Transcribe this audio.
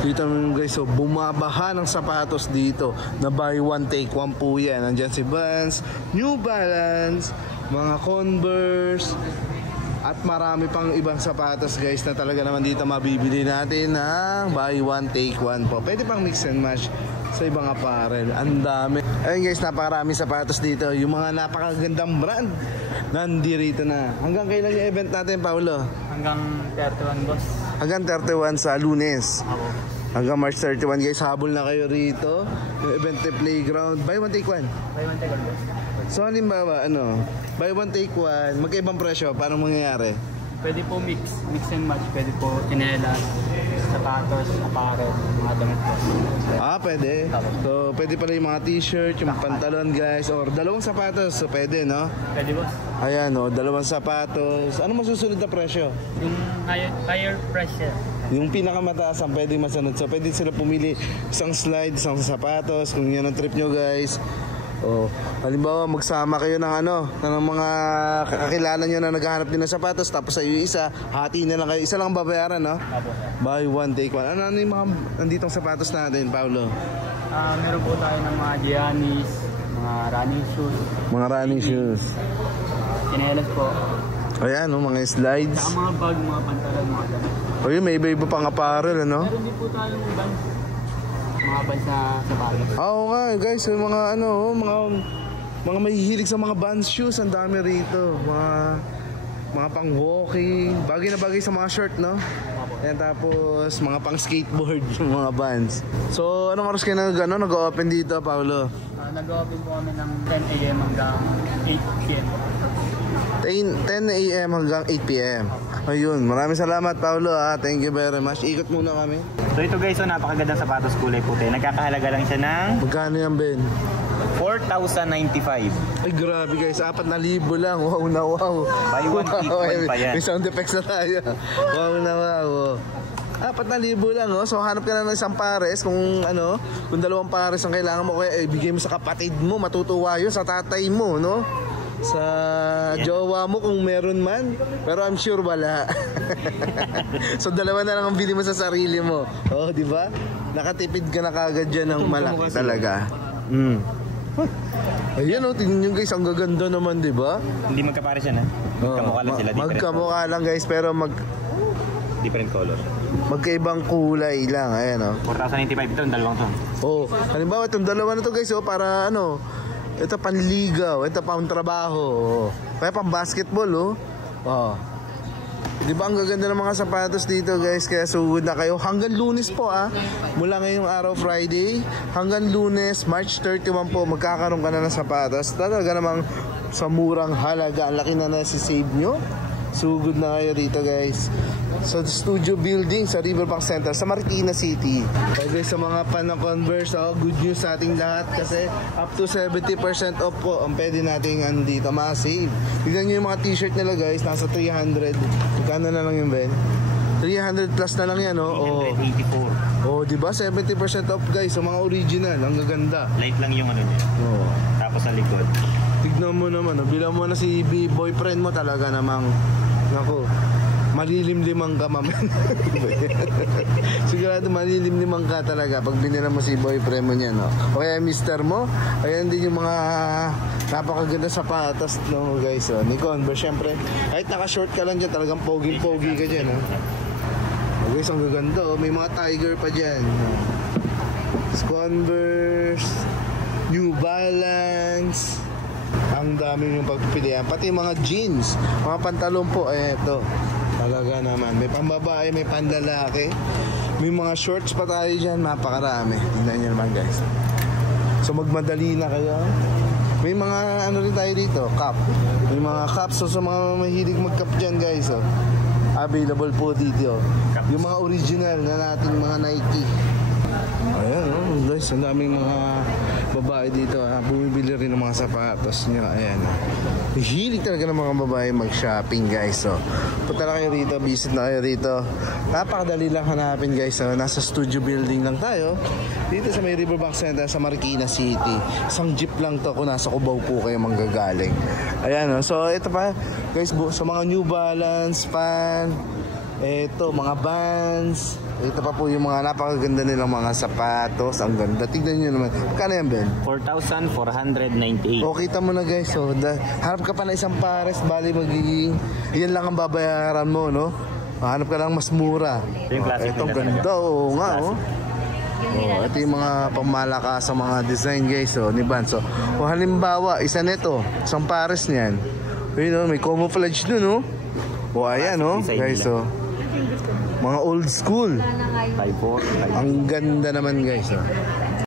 Dito guys, so bumabaha ng sapatos dito na buy one take one po yan. Nandyan si Vans, New Balance, mga Converse, at marami pang ibang sapatos guys na talaga naman dito mabibili natin ng buy one take one po. Pwede pang mix and match sa ibang apparel. Ang dami. Ayun guys, napakarami sapatos dito. Yung mga napakagandang brand nandito na. Hanggang kailan yung event natin, Paulo? Hanggang 31, boss. Hanggang 31 sa Lunes. Ako. Hanggang March 31 guys, habol na kayo rito. Yung event playground. Buy one take one. Buy one take one, boss. So halimbawa, buy one take one, magkaibang presyo, paano mangyayari? Pwede po mix and match. Pwede po chinelas, sapatos, apparel, mga damit po. Pwede. So pwede pala yung mga t-shirt, yung pantalon guys, or dalawang sapatos, so pwede, no? Pwede, boss. Ayan, dalawang sapatos. Ano masusunod na presyo? Yung higher pressure. Yung pinakamataas ang pwede masunod. So pwede sila pumili isang slide, isang sapatos, kung yan ang trip nyo guys. Halimbawa magsama kayo ng ng mga kakilala nyo na naghahanap din ng sapatos, tapos sa iyo isa, hati na lang kayo, isa lang babayaran, no? Buy one take one. Ano yung mga nanditong sapatos natin, Paulo? Meron po tayo ng mga Giannis, mga running shoes. Mga running shoes. Chinelas po. Ayan, mga slides. Saka mga bag, mga pantalon, mga damit. Ayun, may iba-iba pang apparel, ano? Meron din po tayong mga bands na sapatos. Oo nga guys, yung mga mga mahihilig sa mga Vans shoes, ang dami rito. Mga pang walking, bagay na bagay sa mga shirt, no? Ayan, tapos mga pang skateboard yung mga Vans. So anong oras kayo nag-open dito, Paulo? Nag-open po kami ng 10 AM hanggang 8 PM. 10 AM hanggang 8 PM. Ayun, maraming salamat, Paulo, thank you very much. Ikot muna kami. So ito guys, napakagandang sapatos, kulay puti. Nagkakahalaga lang siya ng magkano yan, Ben? 4,095. Ay grabe guys, 4,000 lang. Wow na wow. Buy one take one pa yan. May sound effects na tayo. Wow na wow. 4,000 lang, oh. So hanap ka na ng isang pares kung kung dalawang pares ang kailangan mo, kaya ibigay mo sa kapatid mo, matutuwa yun, sa tatay mo, no? Sa jowa mo kung meron man, pero I'm sure wala. So dalawa na lang ang bili mo sa sarili mo. Di ba? Nakatipid ka na kagad dyan ng malaki talaga. Ayan, tingnan nyo guys, ang gaganda naman, di ba? Hindi magkapares yan, ha? Magkamukha lang sila, magkamukha lang guys, pero different color. Magkaibang kulay lang. Ayan, 4,095 ito, yung dalawang to. Halimbawa itong dalawa na to guys, para ito panligaw, ito pang trabaho, kaya pang basketball, Di ba ang gaganda ng mga sapatos dito guys, kaya sugod na kayo hanggang Lunes po, mula ngayong araw Friday hanggang Lunes March 31 po, magkakaroon ka na ng sapatos talaga namang sa murang halaga. Ang laki na nasi-save nyo. Sugod na kayo dito guys sa Studio Building sa Riverbank Center sa Marikina City. Okay guys, sa mga fan ng Converse, good news sa ating lahat kasi up to 70% off po ang pwede nating dito ma-save. Tignan nyo yung mga t-shirt nila guys, nasa 300. Magkano na lang yung Ben? 300 plus na lang yan, 384. Diba? 70% off guys sa mga original. Ang gaganda. Light lang yung niya. Tapos sa likod. Tignan mo naman, bilang mo na si boyfriend mo, talaga namang malilim-limang ka, ma'am. Sigurado malilim-limang ka talaga pag binila mo si boyfriend mo niya, o kaya mister mo. Ayan din yung mga napakaganda sapatos, guys, ni Converse. Syempre, kahit naka-short ka lang dyan, talagang pogi-pogi ka dyan, guys, ang gaganda, may mga tiger pa dyan. Converse, New Balance, ang dami yung pagpipilian, pati mga jeans, mga pantalon po, ito talaga naman, may pambabae, may panlalaki, may mga shorts pa tayo dyan, napakarami. Tingnan nyo naman guys, so magmadali na kayo. May mga rin tayo dito, cap, may mga caps, so sa mga mahilig mag-cap dyan guys, available po dito yung mga original na nating mga Nike. Ayan, guys, ang daming mga babae dito, bumibili rin ng mga sapatos nyo. Ayan, hilig talaga ng mga babae mag-shopping guys. So punta na kayo rito, visit na kayo rito. Napakadali lang hanapin guys. Nasa Studio Building lang tayo dito sa may Riverbank Center sa Marikina City. Isang jeep lang to kung nasa Cubao po kayo manggagaling. Ayan, so ito pa guys, sa mga New Balance fan, Ito, mga Vans. Ito pa po yung mga napakaganda nilang mga sapatos. Ang ganda. Tignan nyo naman. Kano yan, Ben? 4,498. O, kita mo na guys. So, harap ka pa na isang pares. Bali, magiging... Yan lang ang babayaran mo, no? Hanap ka lang mas mura. Yung classic Ito, ang nila ganda. Oo nga, oh. Oh, ito yung mga pamalakas sa mga design guys, oh, ni Vans. So, kung halimbawa, isa nito, isang pares niyan. Yun, oh, may camouflage dun, oh. O, ayan, oh, guys, oh. Mga old school. 5,400. Ang ganda naman guys, oh.